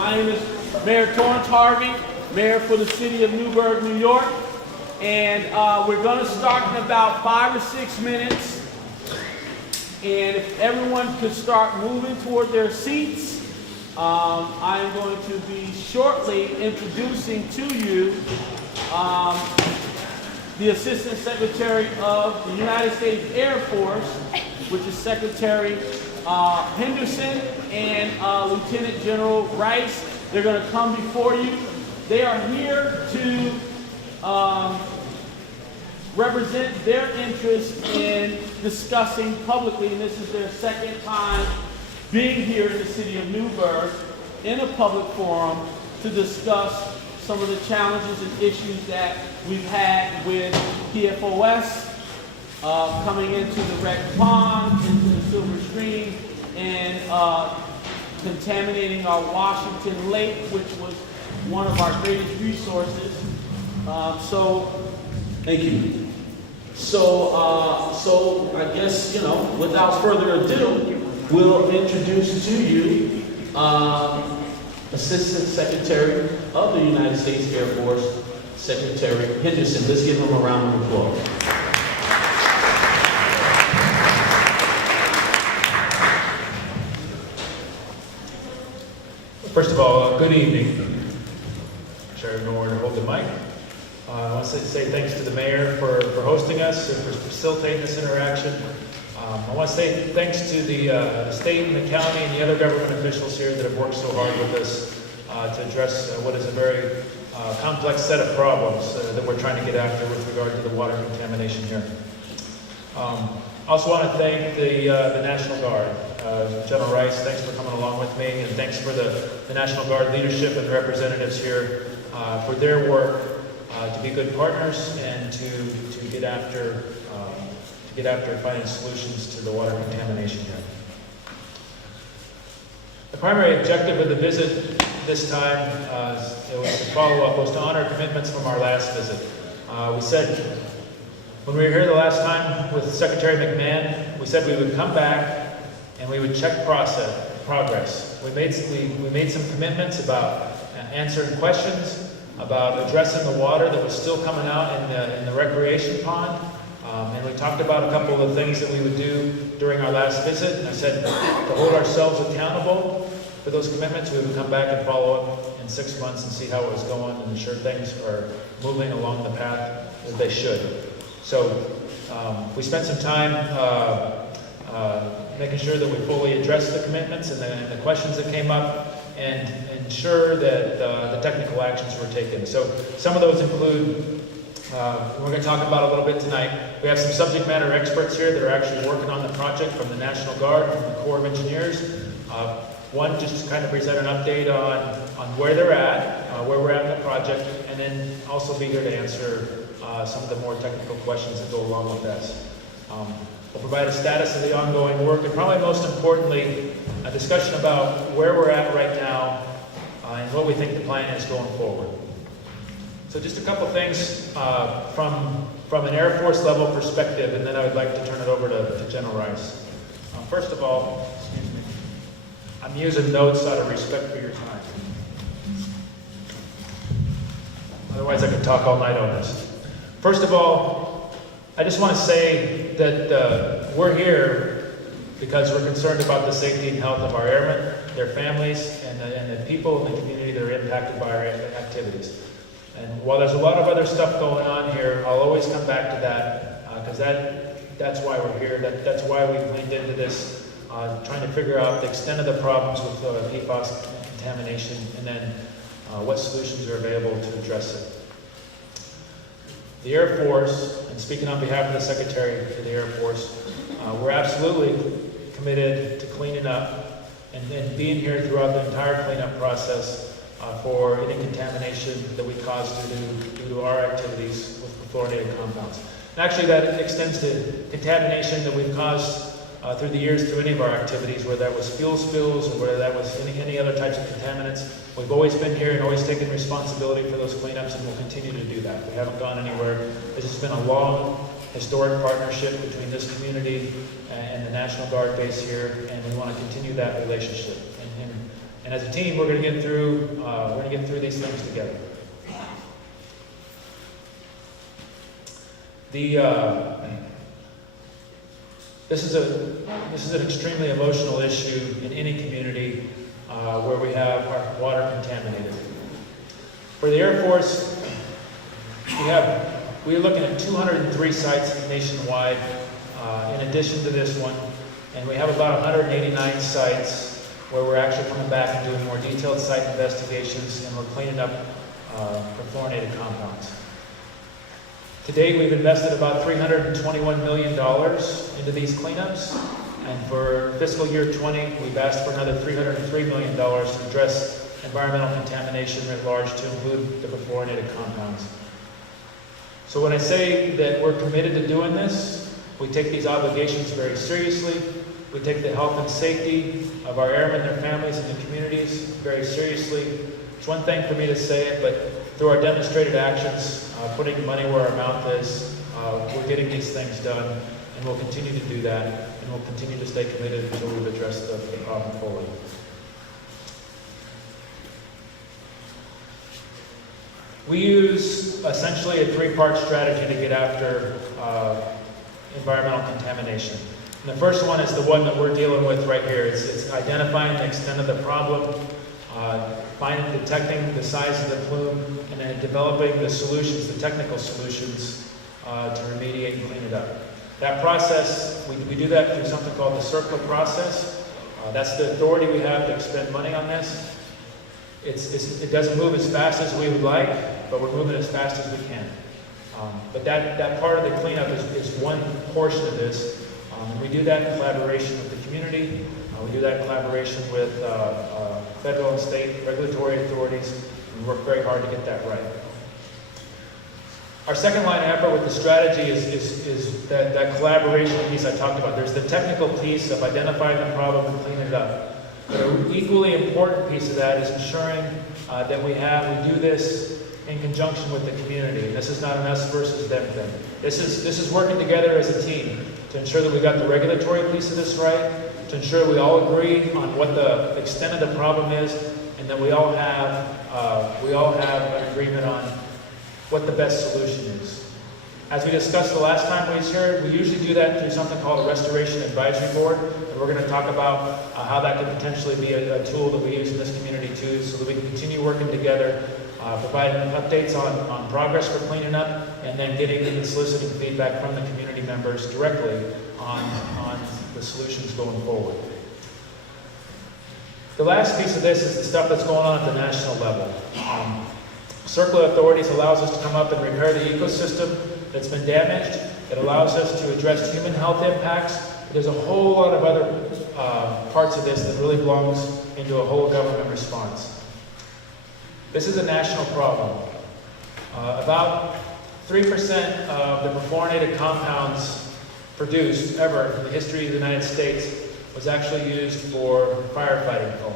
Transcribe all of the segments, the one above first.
My name is Mayor Torrance Harvey, Mayor for the City of Newburgh, New York. And we're going to start in about 5 or 6 minutes. And if everyone could start moving toward their seats, I am going to be shortly introducing to you the Assistant Secretary of the United States Air Force, which is Secretary Henderson and Lieutenant General Rice. They're going to come before you. They are here to represent their interest in discussing publicly, and this is their second time being here in the city of Newburgh in a public forum to discuss some of the challenges and issues that we've had with PFOS coming into the wrecked pond, into the Silver Stream, and contaminating our Washington Lake, which was one of our greatest resources. Thank you. So I guess, without further ado, we'll introduce to you Assistant Secretary of the United States Air Force, Secretary Henderson. Let's give him a round of applause. First of all, good evening. I'm sure I know where to hold the mic. I want to say thanks to the mayor for hosting us and for facilitating this interaction. I want to say thanks to the state and the county and the other government officials here that have worked so hard with us to address what is a very complex set of problems that we're trying to get after with regard to the water contamination here. I also want to thank the National Guard. General Rice, thanks for coming along with me, and thanks for the National Guard leadership and the representatives here for their work to be good partners and to get after finding solutions to the water contamination here. The primary objective of the visit this time it was to follow up, was to honor commitments from our last visit. We said when we were here the last time with Secretary McMahon, we said we would come back and we would check progress. We made some commitments about answering questions, about addressing the water that was still coming out in the recreation pond. And we talked about a couple of the things that we would do during our last visit. And I said to hold ourselves accountable for those commitments, we would come back and follow up in 6 months and see how it was going and ensure things are moving along the path that they should. So we spent some time making sure that we fully addressed the commitments and the questions that came up, and ensure that the technical actions were taken. So some of those include, we're going to talk about a little bit tonight. We have some subject matter experts here that are actually working on the project from the National Guard, from the Corps of Engineers. One, just to kind of present an update on where they're at, where we're at in the project, and then also be here to answer some of the more technical questions that go along with this. We'll provide a status of the ongoing work, and probably most importantly, a discussion about where we're at right now and what we think the plan is going forward. So just a couple things from an Air Force level perspective, and then I would like to turn it over to General Rice. First of all, I'm using notes out of respect for your time. Otherwise I could talk all night on this. First of all, I just want to say that we're here because we're concerned about the safety and health of our airmen, their families, and the people in the community that are impacted by our activities. And while there's a lot of other stuff going on here, I'll always come back to that because that's why we're here. That's why we've leaned into this, trying to figure out the extent of the problems with PFAS contamination, and then what solutions are available to address it. The Air Force, and speaking on behalf of the Secretary of the Air Force, we're absolutely committed to cleaning up and being here throughout the entire cleanup process for any contamination that we cause due to our activities with fluorinated compounds. And actually that extends to contamination that we've caused through the years through any of our activities, whether that was fuel spills or whether that was any other types of contaminants. We've always been here and always taken responsibility for those cleanups, and we'll continue to do that. We haven't gone anywhere. This has been a long, historic partnership between this community and the National Guard base here, and we want to continue that relationship. And And as a team, we're going to get through these things together. This is an extremely emotional issue in any community where we have our water contaminated. For the Air Force, we're looking at 203 sites nationwide in addition to this one, and we have about 189 sites where we're actually coming back and doing more detailed site investigations, and we're cleaning up perfluorinated compounds. To date, we've invested about $321 million into these cleanups, and for fiscal year 20, we've asked for another $303 million to address environmental contamination writ large, to include the perfluorinated compounds. So when I say that we're committed to doing this, we take these obligations very seriously. We take the health and safety of our airmen, their families, and the communities very seriously. It's one thing for me to say it, but through our demonstrated actions, putting money where our mouth is, we're getting these things done, and we'll continue to do that, and we'll continue to stay committed until we've addressed the problem fully. We use essentially a three-part strategy to get after environmental contamination. And the first one is the one that we're dealing with right here. It's identifying the extent of the problem, detecting the size of the plume, and then developing the solutions, the technical solutions to remediate and clean it up. That process, we do that through something called the CERCLA process. That's the authority we have to expend money on this. It doesn't move as fast as we would like, but we're moving as fast as we can. But that part of the cleanup is one portion of this. We do that in collaboration with the community. We do that in collaboration with federal and state regulatory authorities. We work very hard to get that right. Our second line of effort with the strategy is that collaboration piece I talked about. There's the technical piece of identifying the problem and cleaning it up. But an equally important piece of that is ensuring that we do this in conjunction with the community. And this is not an us versus them thing. This is working together as a team to ensure that we got the regulatory piece of this right, to ensure we all agree on what the extent of the problem is, and that we all have an agreement on what the best solution is. As we discussed the last time we was here, we usually do that through something called a Restoration Advisory Board, and we're going to talk about how that could potentially be a tool that we use in this community too, so that we can continue working together, providing updates on progress for cleaning up, and then getting and soliciting feedback from the community members directly on the solutions going forward. The last piece of this is the stuff that's going on at the national level. CERCLA authorities allows us to come up and repair the ecosystem that's been damaged. It allows us to address human health impacts. There's a whole lot of other parts of this that really belongs into a whole government response. This is a national problem. About 3% of the perfluorinated compounds produced ever in the history of the United States was actually used for firefighting foam.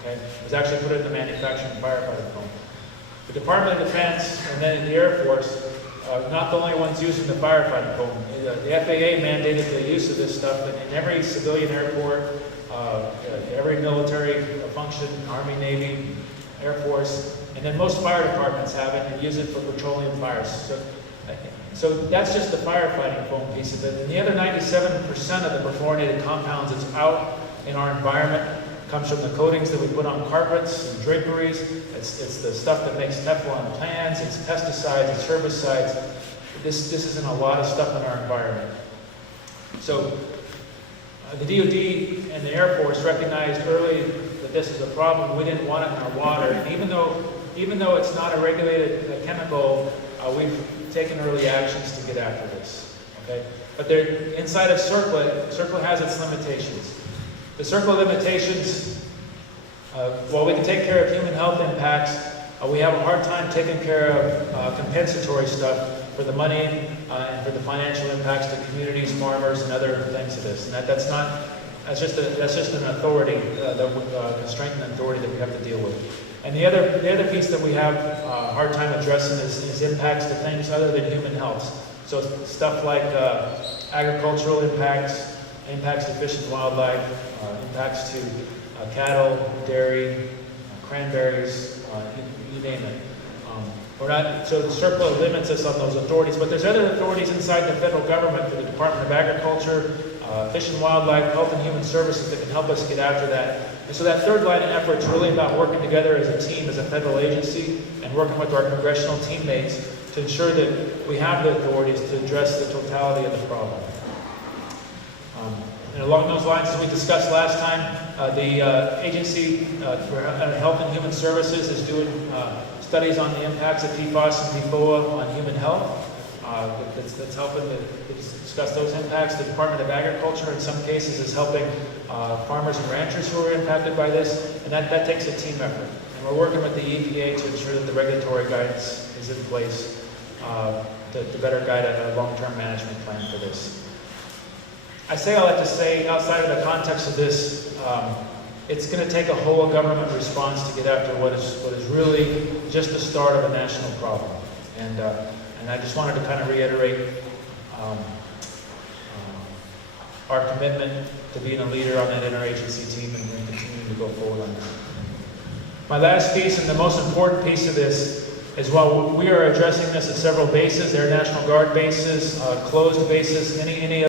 Okay? It was actually put into manufacturing firefighting foam. The Department of Defense and then the Air Force not the only ones using the firefighting foam. The FAA mandated the use of this stuff in every civilian airport, every military function, Army, Navy, Air Force, and then most fire departments have it and use it for petroleum fires. So that's just the firefighting foam piece of it. And the other 97% of the perfluorinated compounds that's out in our environment comes from the coatings that we put on carpets and draperies. It's the stuff that makes Teflon pans, it's pesticides, it's herbicides. This isn't a lot of stuff in our environment. So the DOD and the Air Force recognized early that this is a problem. We didn't want it in our water. And even though it's not a regulated chemical, we've taken early actions to get after this. Okay? But they're inside of CERCLA has its limitations. The CERCLA limitations, while we can take care of human health impacts, we have a hard time taking care of compensatory stuff for the money and for the financial impacts to communities, farmers, and other things of this. And that's just an authority, the constraint and authority that we have to deal with. And the other piece that we have a hard time addressing is impacts to things other than human health. So stuff like agricultural impacts to fish and wildlife, impacts to cattle, dairy, cranberries, you name it. So the CERCLA limits us on those authorities, but there's other authorities inside the federal government, for the Department of Agriculture, Fish and Wildlife, Health and Human Services, that can help us get after that. And so that third line of effort is really about working together as a team, as a federal agency, and working with our congressional teammates to ensure that we have the authorities to address the totality of the problem. And along those lines, as we discussed last time, the Agency for Health and Human Services is doing studies on the impacts of PFAS and PFOA on human health. That's helping to discuss those impacts. The Department of Agriculture, in some cases, is helping farmers and ranchers who are impacted by this, and that takes a team effort. And we're working with the EPA to ensure that the regulatory guidance is in place to better guide a long-term management plan for this. I say all that to say, outside of the context of this, it's going to take a whole government response to get after what is really just the start of a national problem. And I just wanted to kind of reiterate our commitment to being a leader on that interagency team and continuing to go forward on that. My last piece, and the most important piece of this, is while we are addressing this at several bases, Air National Guard bases, closed bases, any